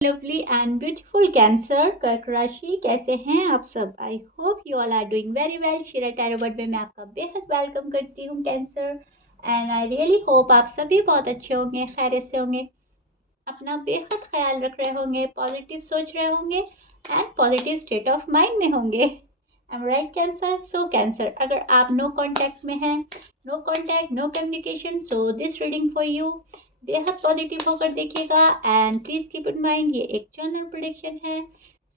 Lovely and beautiful cancer कर्क राशि, कैसे हैं आप सब? I hope you all are doing very well. Shira tarot world में मैं आपका बेहद वेलकम करती हूँ Cancer, and I really hope आप सभी बहुत अच्छे होंगे, खैरियत से होंगे, अपना बेहद ख्याल रख रहे होंगे, पॉजिटिव सोच रहे होंगे and positive state of mind में होंगे। I am right Cancer? So Cancer, अगर आप नो कांटेक्ट में हैं, no contact, no communication, so this reading for you. बेहद पॉजिटिव होकर देखिएगा and please keep in mind ये एक जनरल प्रेडिक्शन है।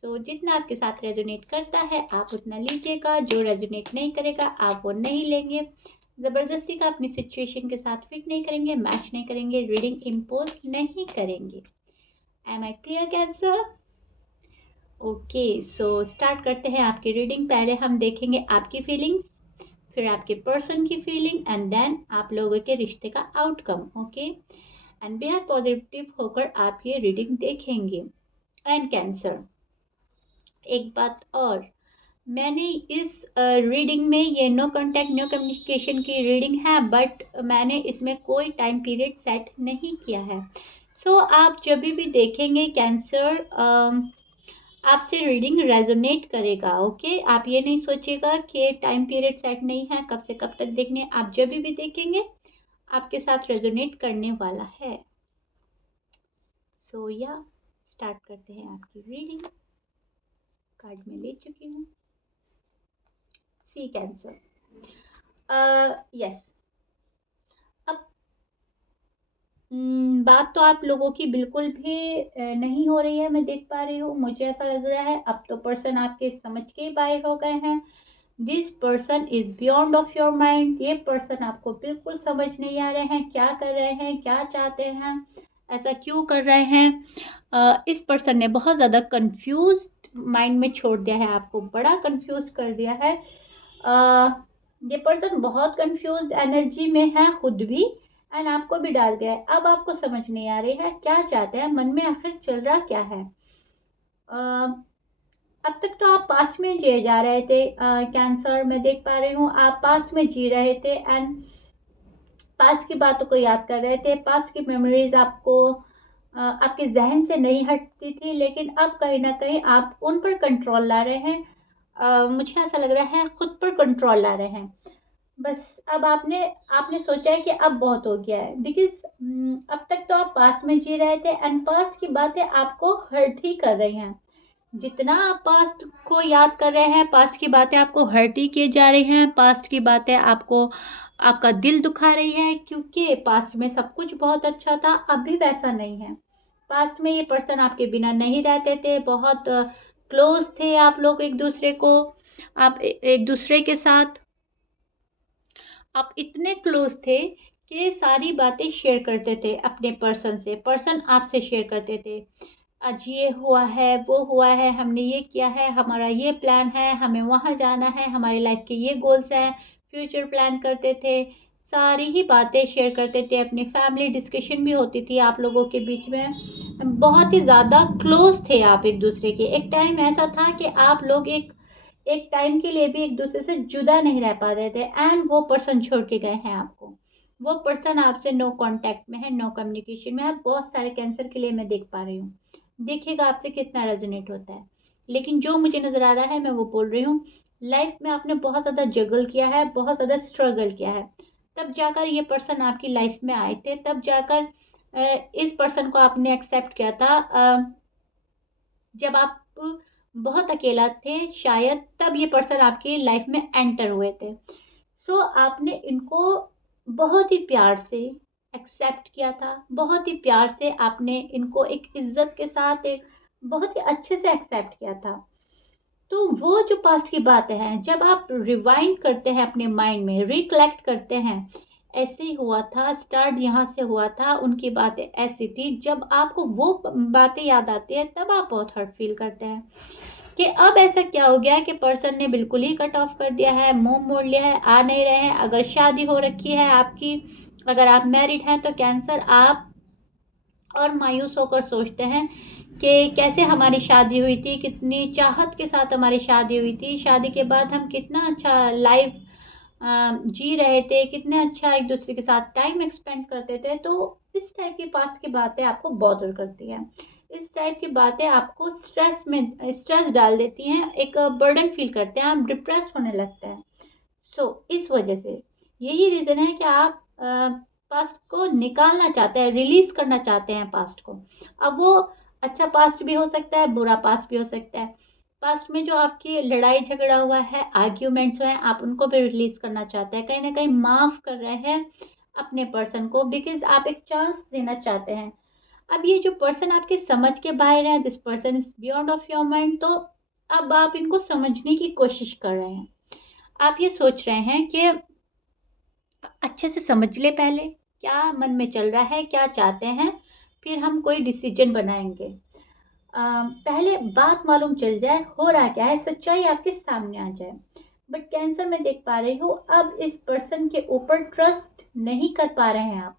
सो जितना आपके साथ रेजोनेट करता है आप उतना लीजिएगा, जो रेजोनेट नहीं करेगा आप वो नहीं लेंगे। जबरदस्ती का अपनी सिचुएशन के साथ फिट नहीं करेंगे, मैच नहीं करेंगे, रीडिंग इम्पोज नहीं करेंगे। Am I clear Cancer? Okay, so start करते हैं आपकी रीडिंग। पहले हम देखेंगे आपकी फीलिंग्स, फिर आपके पर्सन की फीलिंग एंड देन आप लोगों के रिश्ते का आउटकम। ओके, एंड बेहद पॉजिटिव होकर आप ये रीडिंग देखेंगे। एंड कैंसर, एक बात और, मैंने इस रीडिंग में ये नो कांटेक्ट नो कम्युनिकेशन की रीडिंग है, बट मैंने इसमें कोई टाइम पीरियड सेट नहीं किया है। सो आप जब भी देखेंगे कैंसर, आपसे रीडिंग रेजोनेट करेगा। ओके, आप ये नहीं सोचिएगा कि टाइम पीरियड सेट नहीं है, कब से कब तक देखने, आप जब भी देखेंगे आपके साथ रेजोनेट करने वाला है। सो या स्टार्ट करते हैं आपकी रीडिंग। कार्ड में ले चुकी हूँ। सी कैंसर, यस। अब बात तो आप लोगों की बिल्कुल भी नहीं हो रही है, मैं देख पा रही हूँ। मुझे ऐसा लग रहा है अब तो पर्सन आपके समझ के बाहर हो गए हैं। This person is beyond of your mind. ये पर्सन आपको बिल्कुल समझ नहीं आ रहे हैं, क्या कर रहे हैं, क्या चाहते हैं, ऐसा क्यों कर रहे हैं। इस पर्सन ने बहुत ज़्यादा कंफ्यूज माइंड में छोड़ दिया है, आपको बड़ा कंफ्यूज कर दिया है। ये पर्सन बहुत कंफ्यूज एनर्जी में है खुद भी, एंड आपको भी डाल दिया है। अब आपको समझ नहीं आ रही है क्या चाहते हैं, मन में आखिर चल रहा क्या है। अब तक तो आप पास्ट में जिए जा रहे थे कैंसर, मैं देख पा रही हूँ आप पास्ट में जी रहे थे एंड पास्ट की बातों को याद कर रहे थे। पास्ट की मेमोरीज आपको आपके जहन से नहीं हटती थी, लेकिन अब कहीं ना कहीं आप उन पर कंट्रोल ला रहे हैं। मुझे ऐसा लग रहा है खुद पर कंट्रोल ला रहे हैं। बस अब आपने आपने सोचा है कि अब बहुत हो गया है, बिकॉज अब तक तो आप पास्ट में जी रहे थे एंड पास्ट की बातें आपको हर्ट ही कर रही हैं। जितना आप पास्ट को याद कर रहे हैं, पास्ट की बातें आपको हर्ट ही किए जा रही हैं, पास्ट की बातें आपको आपका दिल दुखा रही है, क्योंकि पास्ट में सब कुछ बहुत अच्छा था, अभी वैसा नहीं है। पास्ट में ये पर्सन आपके बिना नहीं रहते थे, बहुत क्लोज थे आप लोग एक दूसरे को, आप एक दूसरे के साथ आप इतने क्लोज थे कि सारी बातें शेयर करते थे अपने पर्सन से, पर्सन आपसे शेयर करते थे। आज ये हुआ है, वो हुआ है, हमने ये किया है, हमारा ये प्लान है, हमें वहाँ जाना है, हमारी लाइफ के ये गोल्स हैं, फ्यूचर प्लान करते थे, सारी ही बातें शेयर करते थे। अपनी फैमिली डिस्कशन भी होती थी आप लोगों के बीच में, बहुत ही ज़्यादा क्लोज थे आप एक दूसरे के। एक टाइम ऐसा था कि आप लोग एक एक टाइम के लिए भी एक दूसरे से जुदा नहीं रह पा रहे थे, एंड वो पर्सन छोड़ के गए हैं आपको। वो पर्सन आपसे नो कांटेक्ट में है, नो कम्युनिकेशन में है। बहुत सारे कैंसर के लिए मैं देख पा रही हूँ, देखिएगा आपसे कितना रेजोनेट होता है। लेकिन जो मुझे नजर आ रहा है मैं वो बोल रही हूँ। लाइफ में आपने बहुत ज़्यादा जगल किया है, बहुत ज़्यादा स्ट्रगल किया है, तब जाकर ये पर्सन आपकी लाइफ में आए थे, तब जाकर इस पर्सन को आपने एक्सेप्ट किया था। जब आप बहुत अकेला थे शायद, तब ये पर्सन आपकी लाइफ में एंटर हुए थे। सो आपने इनको बहुत ही प्यार से एक्सेप्ट किया था, बहुत ही प्यार से आपने इनको एक इज्जत के साथ एक बहुत ही अच्छे से एक्सेप्ट किया था। तो वो जो पास्ट की बातें हैं, जब आप रिवाइंड करते हैं अपने माइंड में, रिकलेक्ट करते हैं, ऐसे ही हुआ था, स्टार्ट यहाँ से हुआ था, उनकी बातें ऐसी थी, जब आपको वो बातें याद आती है तब आप बहुत हर्ट फील करते हैं कि अब ऐसा क्या हो गया है कि पर्सन ने बिल्कुल ही कट ऑफ कर दिया है, मुंह मोड़ लिया है, आ नहीं रहे हैं। अगर शादी हो रखी है आपकी, अगर आप मैरिड हैं, तो कैंसर आप और मायूस होकर सोचते हैं कि कैसे हमारी शादी हुई थी, कितनी चाहत के साथ हमारी शादी हुई थी, शादी के बाद हम कितना अच्छा लाइफ जी रहे थे, कितने अच्छा एक दूसरे के साथ टाइम एक्सपेंड करते थे। तो इस टाइप की पास्ट की बातें आपको बॉदर करती हैं। इस टाइप की बातें आपको स्ट्रेस डाल देती हैं, एक बर्डन फील करते हैं, आप डिप्रेस होने लगते हैं। इस वजह से यही रीजन है कि आप पास्ट को निकालना चाहते हैं, रिलीज करना चाहते हैं पास्ट को। अब वो अच्छा पास्ट भी हो सकता है, बुरा पास्ट भी हो सकता है। पास्ट में जो आपकी लड़ाई झगड़ा हुआ है, आर्ग्यूमेंट्स हुए हैं, आप उनको भी रिलीज करना चाहते हैं, कहीं ना कहीं माफ कर रहे हैं अपने पर्सन को, बिकॉज आप एक चांस देना चाहते हैं। अब ये जो पर्सन आपके समझ के बाहर है, this person is beyond of your mind, तो अब आप इनको समझने की कोशिश कर रहे हैं। आप ये सोच रहे हैं कि अच्छे से समझ ले, पहले क्या मन में चल रहा है, क्या चाहते हैं, फिर हम कोई डिसीजन बनाएंगे। पहले बात मालूम चल जाए, हो रहा क्या है, सच्चाई आपके सामने आ जाए। बट कैंसर में देख पा रही हूँ, अब इस पर्सन के ऊपर ट्रस्ट नहीं कर पा रहे हैं आप।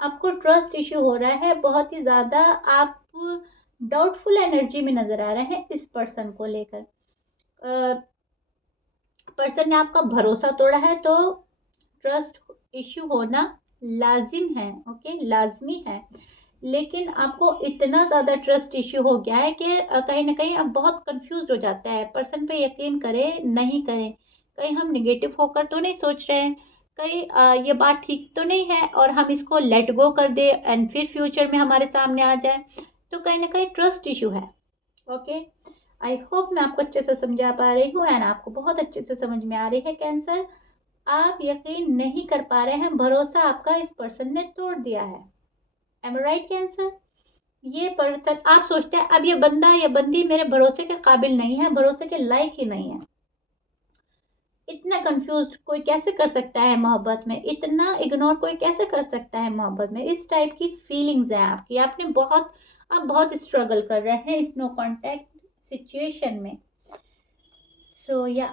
आपको ट्रस्ट इश्यू हो रहा है बहुत ही ज़्यादा, आप डाउटफुल एनर्जी में नज़र आ रहे हैं इस पर्सन को लेकर। पर्सन ने आपका भरोसा तोड़ा है, तो ट्रस्ट इश्यू होना लाजिम है, ओके, लाजमी है। लेकिन आपको इतना ज़्यादा ट्रस्ट इश्यू हो गया है कि कहीं ना कहीं आप बहुत कंफ्यूज हो जाता है, पर्सन पे यकीन करें नहीं करें, कहीं हम निगेटिव होकर तो नहीं सोच रहे हैं, कहीं ये बात ठीक तो नहीं है और हम इसको लेट गो कर दे एंड फिर फ्यूचर में हमारे सामने आ जाए, तो कहीं ना कहीं ट्रस्ट इशू है। ओके, आई होप मैं आपको अच्छे से समझा पा रही हूँ एंड आपको बहुत अच्छे से समझ में आ रही है कैंसर। आप यकीन नहीं कर पा रहे हैं, भरोसा आपका इस पर्सन ने तोड़ दिया है। Am right Cancer? ये पर्सन आप सोचते हैं अब ये बंदा या बंदी मेरे भरोसे के काबिल नहीं है, भरोसे के लायक ही नहीं है। इतना कंफ्यूज कोई कैसे कर सकता है मोहब्बत में, इतना इग्नोर कोई कैसे कर सकता है मोहब्बत में, इस टाइप की फीलिंग्स है आपकी, आप बहुत स्ट्रगल कर रहे हैं इस नो कांटेक्ट सिचुएशन में। सो या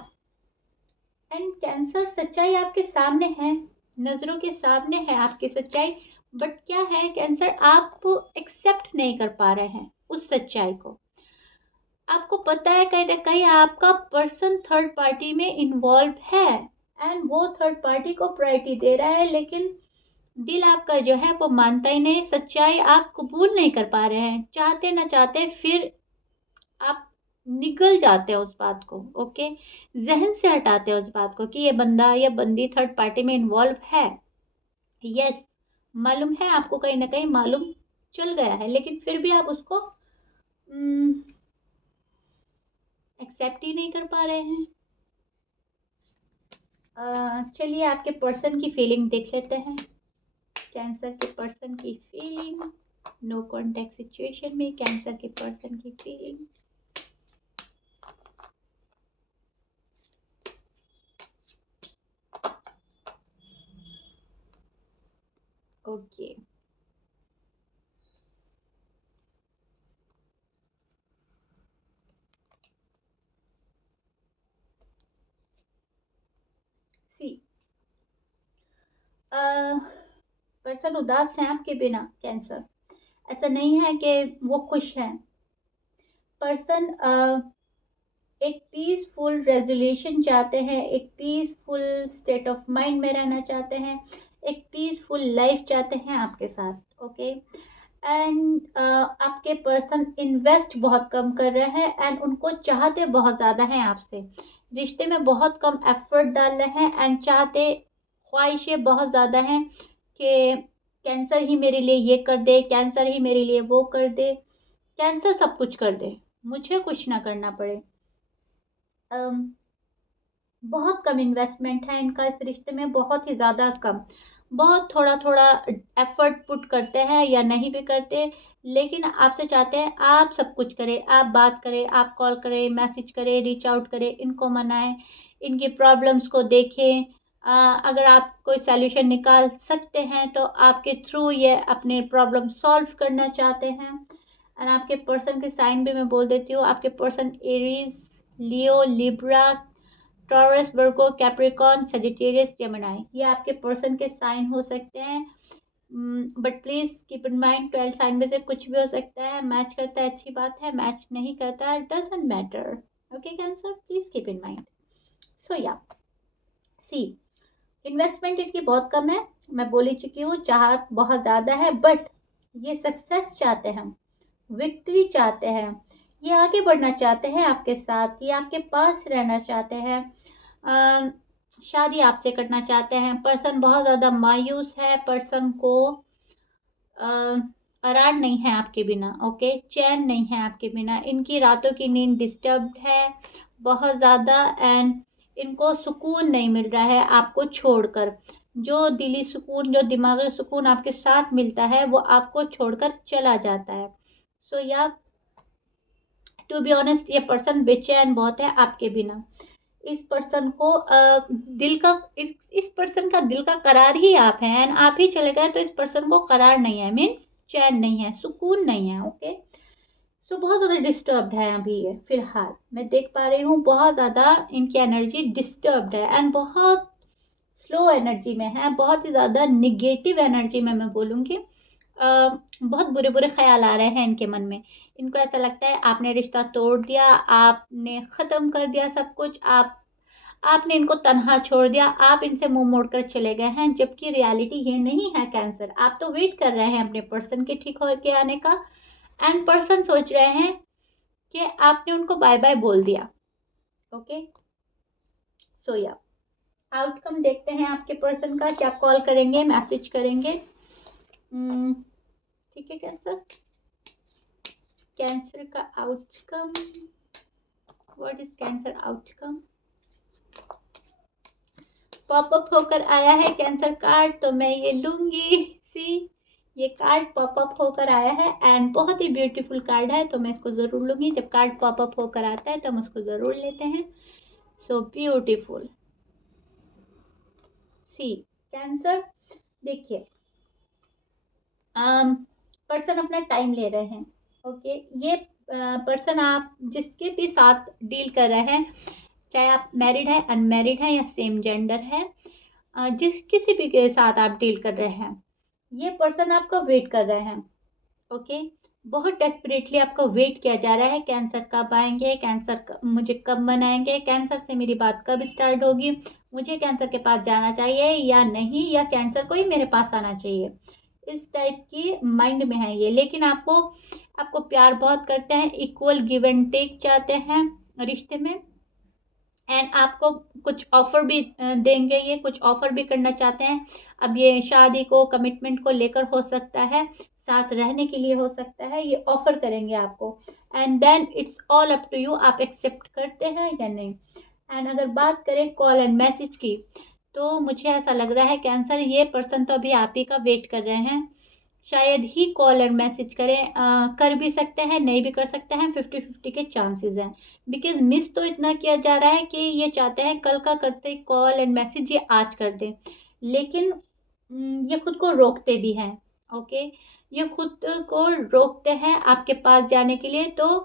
एंड कैंसर, सच्चाई आपके सामने है, नजरों के सामने है आपकी सच्चाई। बट क्या है कैंसर, आप एक्सेप्ट नहीं कर पा रहे हैं उस सच्चाई को। आपको पता है कहीं ना कहीं आपका पर्सन थर्ड पार्टी में इन्वॉल्व है एंड वो थर्ड पार्टी को प्रायोरिटी दे रहा है, लेकिन दिल आपका जो है वो मानता ही नहीं, सच्चाई आप कबूल नहीं कर पा रहे हैं, चाहते ना चाहते फिर आप निगल जाते हैं उस बात को, ओके, जहन से हटाते हैं उस बात को कि ये बंदा या बंदी थर्ड पार्टी में इन्वॉल्व है। यस, मालूम है आपको, कहीं ना कहीं मालूम चल गया है, लेकिन फिर भी आप उसको एक्सेप्ट ही नहीं कर पा रहे हैं। चलिए आपके पर्सन की फीलिंग देख लेते हैं, कैंसर के पर्सन की फीलिंग, नो कॉन्टेक्ट सिचुएशन में कैंसर के पर्सन की फीलिंग। ओके, सी पर्सन उदास है आपके बिना कैंसर, ऐसा नहीं है कि वो खुश हैं। पर्सन एक पीसफुल रेजोल्यूशन चाहते हैं, एक पीसफुल स्टेट ऑफ माइंड में रहना चाहते हैं, एक पीसफुल लाइफ चाहते हैं आपके साथ, ओके। एंड आपके पर्सन इन्वेस्ट बहुत कम कर रहे हैं एंड उनको चाहते बहुत ज़्यादा हैं आपसे, रिश्ते में बहुत कम एफर्ट डाल रहे हैं एंड चाहते, ख्वाहिशें बहुत ज़्यादा हैं कि कैंसर ही मेरे लिए ये कर दे, कैंसर ही मेरे लिए वो कर दे, कैंसर सब कुछ कर दे, मुझे कुछ ना करना पड़े। बहुत कम इन्वेस्टमेंट है इनका इस रिश्ते में, बहुत ही ज़्यादा कम, बहुत थोड़ा थोड़ा एफर्ट पुट करते हैं या नहीं भी करते, लेकिन आपसे चाहते हैं आप सब कुछ करें, आप बात करें, आप कॉल करें, मैसेज करें, रीच आउट करें, इनको मनाएं, इनकी प्रॉब्लम्स को देखें। अगर आप कोई सॉल्यूशन निकाल सकते हैं तो आपके थ्रू ये अपने प्रॉब्लम सॉल्व करना चाहते हैं। एंड आपके पर्सन के साइन भी मैं बोल देती हूँ, आपके person Aries, Leo, Libra, Taurus, Virgo, Capricorn, Sagittarius, Gemini, ये आपके पर्सन के साइन हो सकते हैं। But please keep in mind 12 sign में से कुछ भी हो सकता है, मैच करता है अच्छी बात है, मैच नहीं करता है doesn't matter, okay Cancer, please keep in mind. So yeah see, investment इनकी बहुत कम है, मैं बोल ही चुकी हूँ, चाहत बहुत ज़्यादा है, बट ये सक्सेस चाहते हैं हम, विक्ट्री चाहते हैं, ये आगे बढ़ना चाहते हैं आपके साथ, ये आपके पास रहना चाहते हैं, शादी आपसे करना चाहते हैं। पर्सन बहुत ज़्यादा मायूस है, पर्सन को आराम नहीं है आपके बिना, ओके, चैन नहीं है आपके बिना, इनकी रातों की नींद डिस्टर्ब्ड है बहुत ज़्यादा, एंड इनको सुकून नहीं मिल रहा है आपको छोड़कर। जो दिली सुकून, जो दिमागी सुकून आपके साथ मिलता है वो आपको छोड़कर चला जाता है। सो या टू बी ऑनेस्ट, ये पर्सन बेचैन बहुत है आपके बिना। इस पर्सन को दिल का इस पर्सन का दिल का करार ही आप हैं, एंड आप ही चले गए तो इस पर्सन को करार नहीं है, मीन्स चैन नहीं है, सुकून नहीं है, ओके। सो बहुत ज़्यादा डिस्टर्ब्ड है अभी ये, फिलहाल मैं देख पा रही हूँ बहुत ज़्यादा इनकी एनर्जी डिस्टर्ब्ड है, एंड बहुत स्लो एनर्जी में है, बहुत ही ज़्यादा निगेटिव एनर्जी में मैं बोलूँगी। बहुत बुरे बुरे ख्याल आ रहे हैं इनके मन में। इनको ऐसा लगता है आपने रिश्ता तोड़ दिया, आपने ख़त्म कर दिया सब कुछ, आपने इनको तन्हा छोड़ दिया, आप इनसे मुंह मोड़ कर चले गए हैं, जबकि रियलिटी ये नहीं है कैंसर। आप तो वेट कर रहे हैं अपने पर्सन के ठीक होके आने का, एंड पर्सन सोच रहे हैं कि आपने उनको बाय बाय बोल दिया, ओके। सो या आउटकम देखते हैं आपके पर्सन का, क्या कॉल करेंगे, मैसेज करेंगे। ठीक है कैंसर, कैंसर का outcome, what is cancer outcome. Popup होकर आया है कैंसर कार्ड, तो मैं ये लूंगी। सी, ये कार्ड पॉपअप होकर आया है, एंड बहुत ही ब्यूटीफुल कार्ड है, तो मैं इसको ज़रूर लूंगी। जब कार्ड पॉपअप होकर आता है तो हम उसको ज़रूर लेते हैं। So beautiful. सी कैंसर, देखिए पर्सन अपना टाइम ले रहे हैं, ओके। ये पर्सन आप जिसके भी साथ डील कर रहे हैं, चाहे आप मैरिड है, अनमैरिड है या सेम जेंडर है, जिस किसी भी के साथ आप डील कर रहे हैं, ये पर्सन आपका वेट कर रहे हैं, ओके। बहुत डेस्परेटली आपका वेट किया जा रहा है, कैंसर कब आएंगे, मुझे कब मनाएंगे, कैंसर से मेरी बात कब स्टार्ट होगी, मुझे कैंसर के पास जाना चाहिए या नहीं, या कैंसर को ही मेरे पास आना चाहिए। इस टाइप की माइंड में है ये, लेकिन आपको प्यार बहुत करते हैं, इक्वल गिव एंड टेक चाहते हैं रिश्ते में, एंड आपको कुछ ऑफर भी देंगे, ये कुछ ऑफर भी करना चाहते हैं। अब ये शादी को, कमिटमेंट को लेकर हो सकता है, साथ रहने के लिए हो सकता है, ये ऑफर करेंगे आपको, and then it's all up to you, आप एक्सेप्ट करते हैं या नहीं। एंड अगर बात करें कॉल एंड मैसेज की, तो मुझे ऐसा लग रहा है कैंसर, ये पर्सन तो अभी आप ही का वेट कर रहे हैं, शायद ही कॉल और मैसेज करें, कर भी सकते हैं, नहीं भी कर सकते हैं, 50-50 के चांसेस हैं। बिकॉज मिस तो इतना किया जा रहा है कि ये चाहते हैं कल का करते कॉल एंड मैसेज ये आज कर दें, लेकिन ये खुद को रोकते भी हैं, ओके। ये खुद को रोकते हैं आपके पास जाने के लिए, तो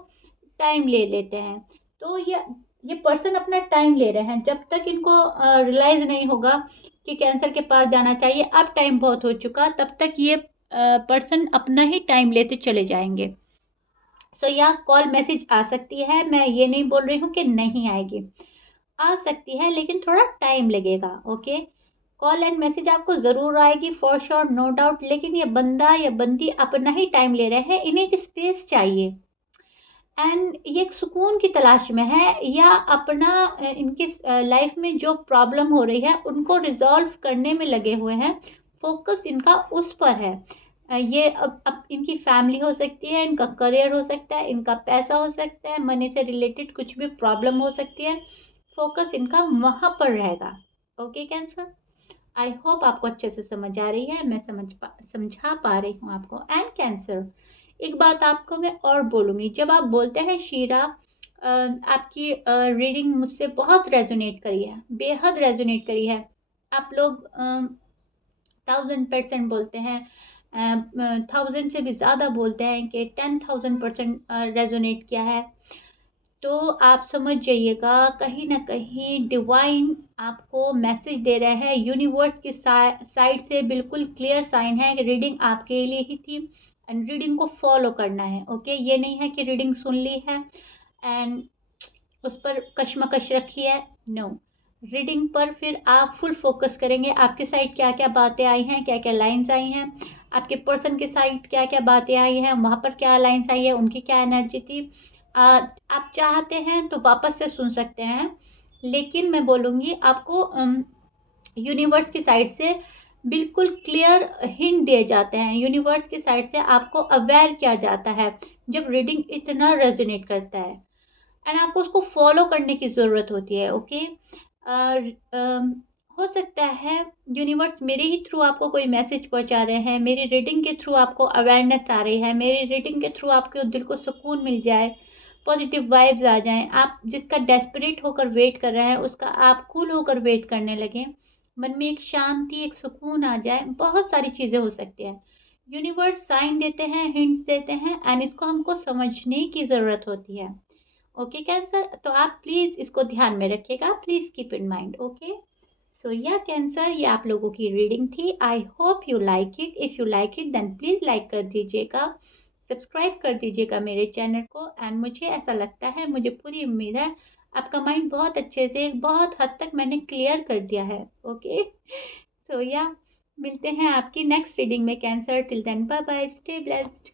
टाइम ले लेते हैं। तो ये पर्सन अपना टाइम ले रहे हैं, जब तक इनको रियलाइज नहीं होगा कि कैंसर के पास जाना चाहिए, अब टाइम बहुत हो चुका, तब तक ये पर्सन अपना ही टाइम लेते चले जाएंगे। सो या कॉल मैसेज आ सकती है, मैं ये नहीं बोल रही हूँ कि नहीं आएगी, आ सकती है, लेकिन थोड़ा टाइम लगेगा, ओके। कॉल एंड मैसेज आपको ज़रूर आएगी फॉर श्योर, नो डाउट, लेकिन ये बंदा या बंदी अपना ही टाइम ले रहे हैं, इन्हें एक स्पेस चाहिए, एंड ये एक सुकून की तलाश में है, या अपना इनके लाइफ में जो प्रॉब्लम हो रही है उनको रिजॉल्व करने में लगे हुए हैं, फोकस इनका उस पर है। ये अब इनकी फैमिली हो सकती है, इनका करियर हो सकता है, इनका पैसा हो सकता है, मनी से रिलेटेड कुछ भी प्रॉब्लम हो सकती है, फोकस इनका वहाँ पर रहेगा, ओके कैंसर। आई होप आपको अच्छे से समझ आ रही है, मैं समझा पा रही हूँ आपको। एंड कैंसर, एक बात आपको मैं और बोलूँगी, जब आप बोलते हैं शीरा, आपकी रीडिंग मुझसे बहुत रेजोनेट करी है, बेहद रेजोनेट करी है। आप लोग 1000% बोलते हैं, 1000 से भी ज़्यादा बोलते हैं कि 10,000% रेजोनेट किया है, तो आप समझ जाइएगा कहीं ना कहीं डिवाइन आपको मैसेज दे रहे हैं, यूनिवर्स की साइड से बिल्कुल क्लियर साइन है कि रीडिंग आपके लिए ही थी, एंड रीडिंग को फॉलो करना है, ओके। ये नहीं है कि रीडिंग सुन ली है एंड उस पर कशमकश रखी है, नो। रीडिंग पर फिर आप फुल फोकस करेंगे, आपके साइड क्या क्या बातें आई हैं, क्या क्या लाइंस आई हैं, आपके पर्सन के साइड क्या क्या बातें आई हैं, वहाँ पर क्या लाइन्स आई है, उनकी क्या एनर्जी थी। आप चाहते हैं तो वापस से सुन सकते हैं, लेकिन मैं बोलूँगी आपको यूनिवर्स की साइड से बिल्कुल क्लियर हिंट दिए जाते हैं, यूनिवर्स की साइड से आपको अवेयर किया जाता है जब रीडिंग इतना रेजोनेट करता है, एंड आपको उसको फॉलो करने की ज़रूरत होती है। ओके, हो सकता है यूनिवर्स मेरे ही थ्रू आपको कोई मैसेज पहुंचा रहे हैं, मेरी रीडिंग के थ्रू आपको अवेयरनेस आ रही है, मेरी रीडिंग के थ्रू आपके दिल को सुकून मिल जाए, पॉजिटिव वाइब्स आ जाएं, आप जिसका डेस्परेट होकर वेट कर रहे हैं उसका आप कूल होकर वेट करने लगें, मन में एक शांति एक सुकून आ जाए, बहुत सारी चीज़ें हो सकती हैं। यूनिवर्स साइन देते हैं, हिंट्स देते हैं, एंड इसको हमको समझने की ज़रूरत होती है। ओके कैंसर, तो आप प्लीज़ इसको ध्यान में रखिएगा, please keep in mind. Okay, so yeah Cancer, ये आप लोगों की रीडिंग थी। I hope you like it. If you like it then please like कर दीजिएगा, सब्सक्राइब कर दीजिएगा मेरे चैनल को, एंड मुझे ऐसा लगता है, मुझे पूरी उम्मीद है आपका माइंड बहुत अच्छे से बहुत हद तक मैंने क्लियर कर दिया है। ओके, सो या मिलते हैं आपकी नेक्स्ट रीडिंग में Cancer. Till then bye bye, stay blessed.